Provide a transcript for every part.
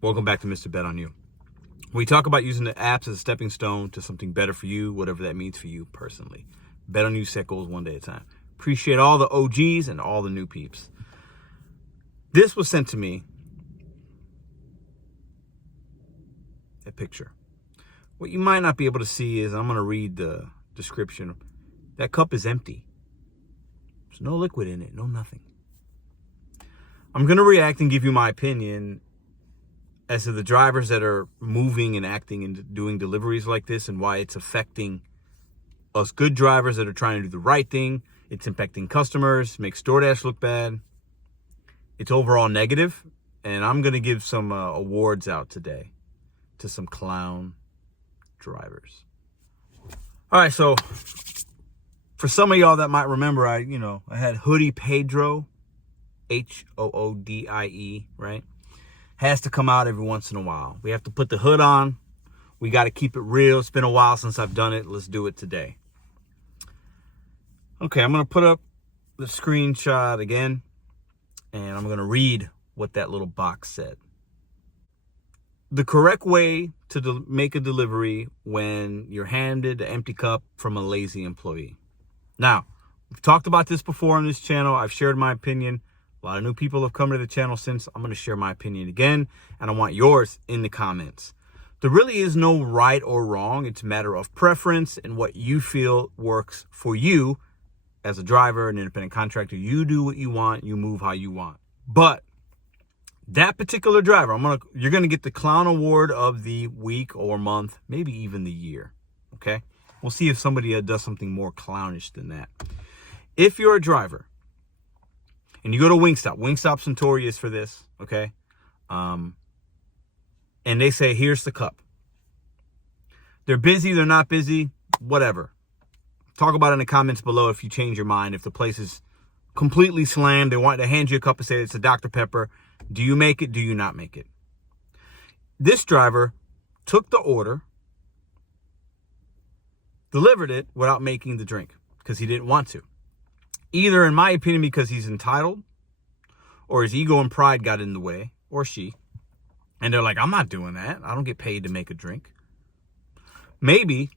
Welcome back to Mr.BetonYou. We talk about using the apps as a stepping stone to something better for you, whatever that means for you personally. Bet on you, set goals one day at a time. Appreciate all the OGs and all the new peeps. This was sent to me, a picture. What you might not be able to see is, I'm going to read the description. That cup is empty. There's no liquid in it, no nothing. I'm going to react and give you my opinion as to the drivers that are moving and acting and doing deliveries like this, and why it's affecting us good drivers that are trying to do the right thing. It's impacting customers, makes Doordash look bad. It's overall negative, and I'm going to give some awards out today to some clown drivers. All right, so for some of y'all that might remember, I had Hoodie Pedro, Hoodie, right? Has to come out every once in a while. We have to put the hood on. We got to keep it real. It's been a while since I've done it. Let's do it today. Okay, I'm going to put up the screenshot again, and I'm going to read what that little box said. The correct way to make a delivery when you're handed an empty cup from a lazy employee. Now, we've talked about this before on this channel. I've shared my opinion. A lot of new people have come to the channel since. I'm going to share my opinion again, and I want yours in the comments. There really is no right or wrong. It's a matter of preference and what you feel works for you as a driver, an independent contractor. You do what you want. You move how you want. But that particular driver, you're going to get the clown award of the week or month, maybe even the year. Okay? We'll see if somebody does something more clownish than that. If you're a driver, and you go to Wingstop's notorious for this, okay? And they say, here's the cup. They're busy, they're not busy, whatever. Talk about it in the comments below if you change your mind. If the place is completely slammed, they want to hand you a cup and say it's a Dr. Pepper. Do you make it? Do you not make it? This driver took the order, delivered it without making the drink because he didn't want to. Either, in my opinion, because he's entitled, or his ego and pride got in the way, or she. And they're like, I'm not doing that. I don't get paid to make a drink. Maybe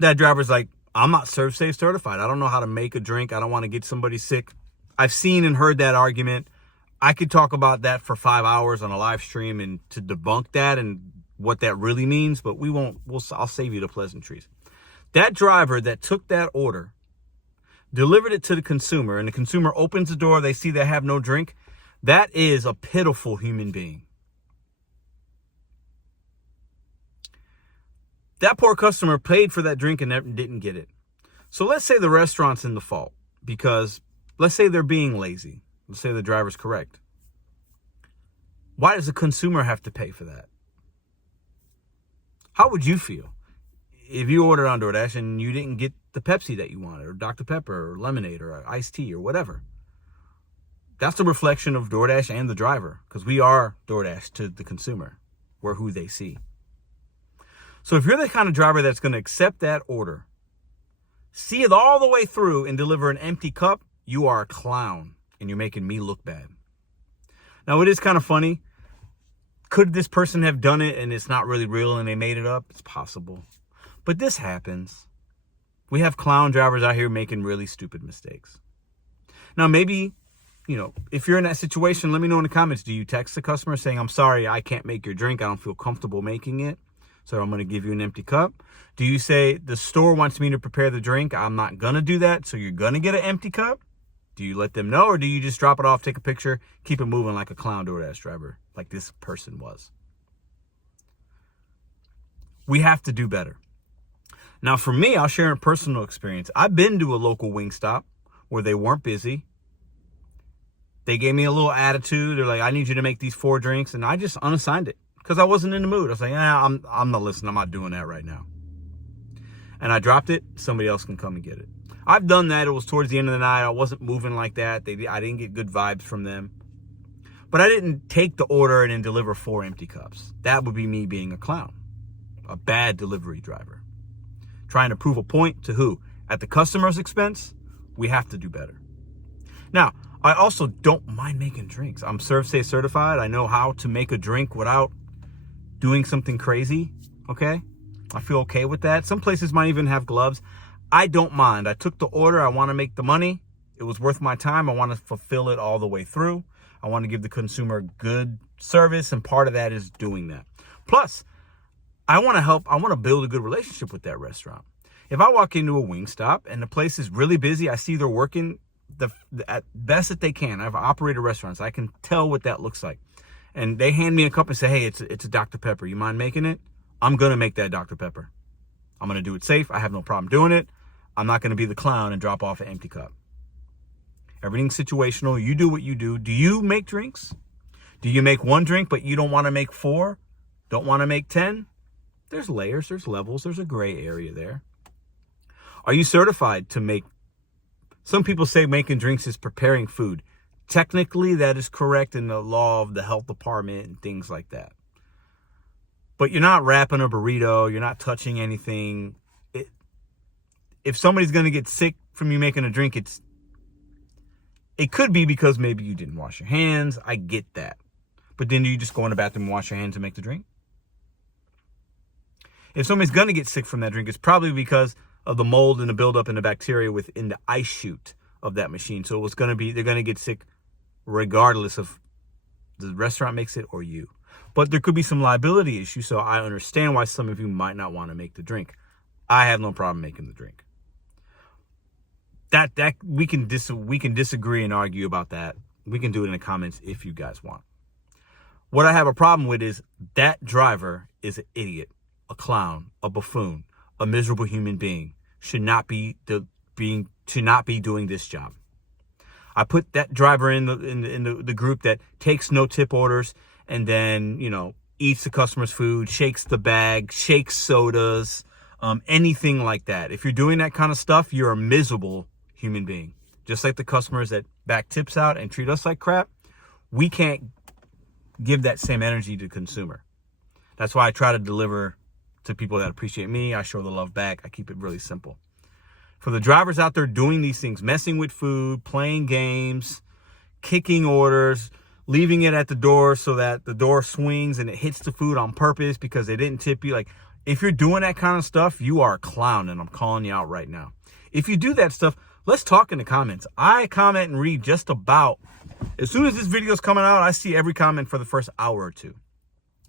that driver's like, I'm not ServSafe certified. I don't know how to make a drink. I don't want to get somebody sick. I've seen and heard that argument. I could talk about that for 5 hours on a live stream and to debunk that and what that really means, but we won't. I'll save you the pleasantries. That driver that took that order, delivered it to the consumer, and the consumer opens the door, they see they have no drink, that is a pitiful human being. That poor customer paid for that drink and didn't get it. So let's say the restaurant's in the fault because let's say they're being lazy. Let's say the driver's correct. Why does the consumer have to pay for that? How would you feel if you ordered on Doordash and you didn't get the Pepsi that you wanted, or Dr. Pepper, or lemonade, or iced tea, or whatever? That's a reflection of Doordash and the driver, because we are Doordash to the consumer. We're who they see. So if you're the kind of driver that's going to accept that order, see it all the way through, and deliver an empty cup, you are a clown, and you're making me look bad. Now, it is kind of funny. Could this person have done it and it's not really real and they made it up? It's possible. But this happens. We have clown drivers out here making really stupid mistakes. Now, maybe, if you're in that situation, let me know in the comments. Do you text the customer saying, I'm sorry, I can't make your drink. I don't feel comfortable making it, so I'm going to give you an empty cup? Do you say, the store wants me to prepare the drink, I'm not going to do that, so you're going to get an empty cup? Do you let them know, or do you just drop it off, take a picture, keep it moving like a clown Doordash driver, like this person was? We have to do better. Now, for me, I'll share a personal experience. I've been to a local Wingstop where they weren't busy. They gave me a little attitude. They're like, I need you to make these 4 drinks. And I just unassigned it because I wasn't in the mood. I was like, I'm not listening. I'm not doing that right now. And I dropped it. Somebody else can come and get it. I've done that. It was towards the end of the night. I wasn't moving like that. I didn't get good vibes from them. But I didn't take the order and then deliver 4 empty cups. That would be me being a clown, a bad delivery driver. Trying to prove a point to who? At the customer's expense? We have to do better. Now, I also don't mind making drinks. I'm ServSafe certified. I know how to make a drink without doing something crazy, okay? I feel okay with that. Some places might even have gloves. I don't mind. I took the order. I want to make the money. It was worth my time. I want to fulfill it all the way through. I want to give the consumer good service, and part of that is doing that. Plus, I want to help. I want to build a good relationship with that restaurant. If I walk into a Wingstop and the place is really busy, I see they're working at best that they can. I've operated restaurants. I can tell what that looks like. And they hand me a cup and say, hey, it's a Dr. Pepper. You mind making it? I'm going to make that Dr. Pepper. I'm going to do it safe. I have no problem doing it. I'm not going to be the clown and drop off an empty cup. Everything's situational. You do what you do. Do you make drinks? Do you make one drink, but you don't want to make 4? Don't want to make 10? There's layers, there's levels, there's a gray area there. Are you certified to make? Some people say making drinks is preparing food. Technically, that is correct in the law of the health department and things like that. But you're not wrapping a burrito. You're not touching anything. If somebody's going to get sick from you making a drink, it could be because maybe you didn't wash your hands. I get that. But then do you just go in the bathroom and wash your hands and make the drink? If somebody's going to get sick from that drink, it's probably because of the mold and the buildup and the bacteria within the ice chute of that machine. So they're going to get sick regardless of the restaurant makes it or you. But there could be some liability issues, so I understand why some of you might not want to make the drink. I have no problem making the drink. That we can disagree and argue about that. We can do it in the comments if you guys want. What I have a problem with is that driver is an idiot, a clown, a buffoon, a miserable human being. Should not be doing this job. I put that driver in the group that takes no tip orders and then, eats the customer's food, shakes the bag, shakes sodas, anything like that. If you're doing that kind of stuff, you're a miserable human being. Just like the customers that back tips out and treat us like crap, we can't give that same energy to the consumer. That's why I try to deliver to people that appreciate me. I show the love back. I keep it really simple. For the drivers out there doing these things, messing with food, playing games, kicking orders, leaving it at the door so that the door swings and it hits the food on purpose because they didn't tip you. Like, if you're doing that kind of stuff, you are a clown, and I'm calling you out right now. If you do that stuff, let's talk in the comments. I comment and read just about, as soon as this video is coming out, I see every comment for the first hour or two.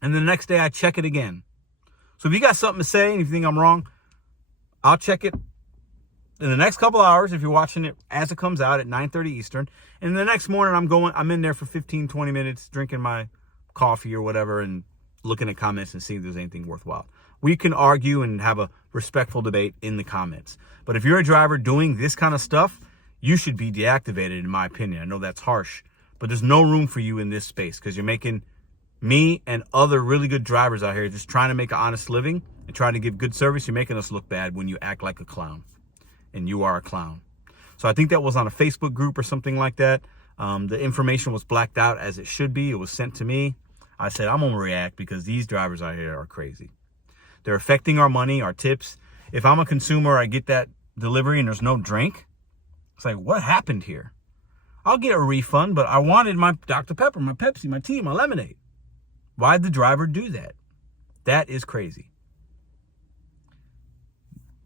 And the next day I check it again. So if you got something to say and if you think I'm wrong, I'll check it in the next couple hours if you're watching it as it comes out at 9:30 Eastern. And the next morning I'm in there for 15, 20 minutes drinking my coffee or whatever and looking at comments and seeing if there's anything worthwhile. We can argue and have a respectful debate in the comments. But if you're a driver doing this kind of stuff, you should be deactivated, in my opinion. I know that's harsh, but there's no room for you in this space because you're making me and other really good drivers out here just trying to make an honest living and trying to give good service. You're making us look bad when you act like a clown, and you are a clown. So I think that was on a Facebook group or something like that. The information was blacked out as it should be. It was sent to me. I said, I'm going to react because these drivers out here are crazy. They're affecting our money, our tips. If I'm a consumer, I get that delivery and there's no drink. It's like, what happened here? I'll get a refund, but I wanted my Dr. Pepper, my Pepsi, my tea, my lemonade. Why'd the driver do that? That is crazy.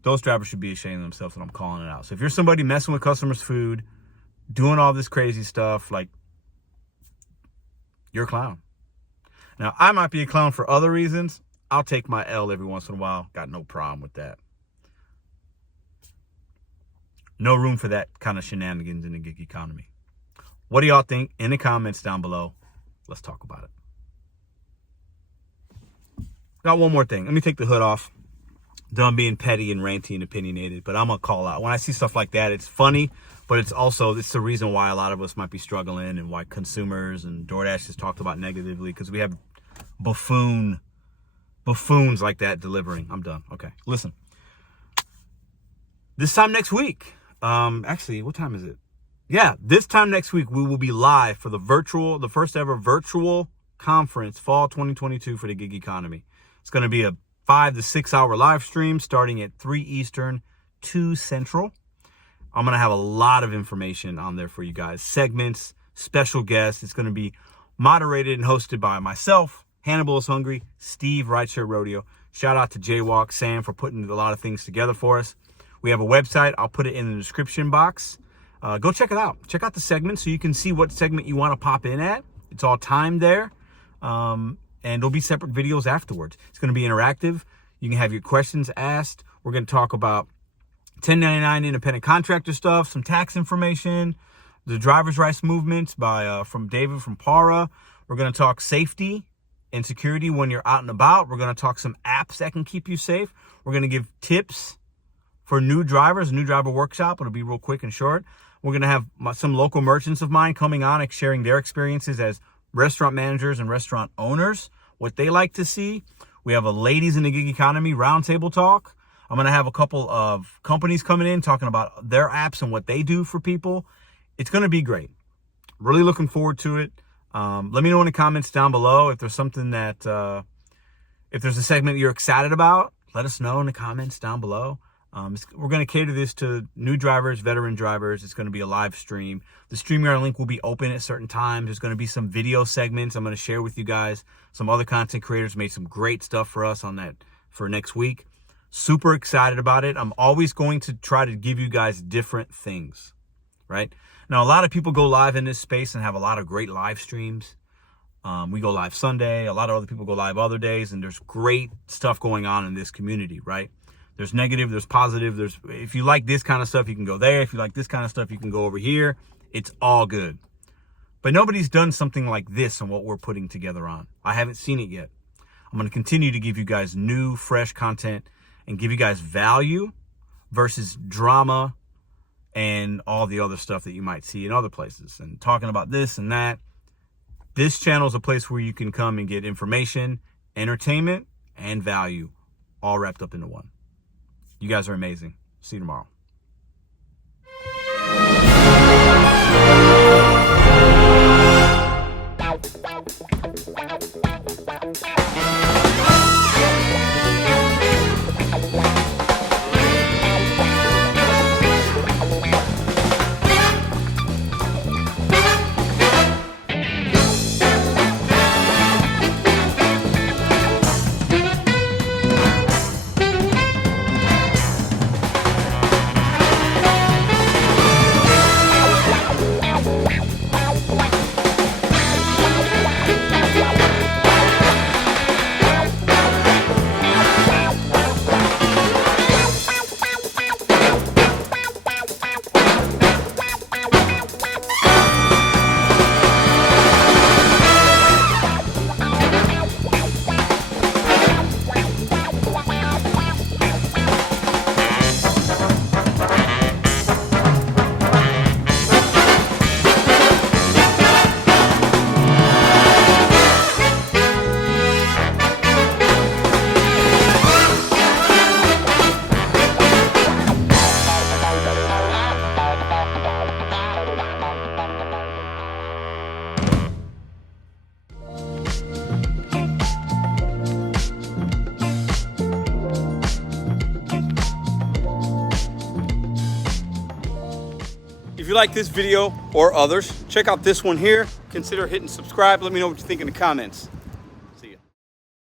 Those drivers should be ashamed of themselves, and I'm calling it out. So if you're somebody messing with customers' food, doing all this crazy stuff, like, you're a clown. Now, I might be a clown for other reasons. I'll take my L every once in a while. Got no problem with that. No room for that kind of shenanigans in the gig economy. What do y'all think? In the comments down below. Let's talk about it. Got one more thing. Let me take the hood off. Done being petty and ranty and opinionated, but I'm going to call out. When I see stuff like that, it's funny, but it's the reason why a lot of us might be struggling and why consumers and Doordash is talked about negatively, because we have buffoons like that delivering. I'm done. Okay. Listen. This time next week, actually, what time is it? Yeah, this time next week, we will be live for the first ever virtual conference, fall 2022 for the gig economy. It's going to be a 5 to 6 hour live stream starting at 3 Eastern, 2 Central. I'm going to have a lot of information on there for you guys. Segments, special guests. It's going to be moderated and hosted by myself, Hannibal is hungry. Steve, Rideshare Rodeo. Shout out to Jaywalk, Sam for putting a lot of things together for us. We have a website. I'll put it in the description box. Go check it out. Check out the segment so you can see what segment you want to pop in at. It's all timed there. And there'll be separate videos afterwards. It's going to be interactive. You can have your questions asked. We're going to talk about 1099 independent contractor stuff, some tax information, the driver's rights movement from David from Para. We're going to talk safety and security when you're out and about. We're going to talk some apps that can keep you safe. We're going to give tips for new drivers, new driver workshop. It'll be real quick and short. We're going to have some local merchants of mine coming on and sharing their experiences as restaurant managers and restaurant owners, what they like to see. We have a ladies in the gig economy roundtable talk. I'm going to have a couple of companies coming in talking about their apps and what they do for people. It's going to be great. Really looking forward to it. Let me know in the comments down below if there's something that, if there's a segment you're excited about. Let us know in the comments down below. We're going to cater this to new drivers, veteran drivers. It's going to be a live stream. The StreamYard link will be open at certain times. There's going to be some video segments I'm going to share with you guys. Some other content creators made some great stuff for us on that for next week. Super excited about it. I'm always going to try to give you guys different things, right? Now, a lot of people go live in this space and have a lot of great live streams. We go live Sunday. A lot of other people go live other days, and there's great stuff going on in this community, right? There's negative, there's positive. If you like this kind of stuff, you can go there. If you like this kind of stuff, you can go over here. It's all good. But nobody's done something like this and what we're putting together on. I haven't seen it yet. I'm going to continue to give you guys new, fresh content and give you guys value versus drama and all the other stuff that you might see in other places and talking about this and that. This channel is a place where you can come and get information, entertainment, and value all wrapped up into one. You guys are amazing. See you tomorrow. If you like this video or others, check out this one here. Consider hitting subscribe. Let me know what you think in the comments.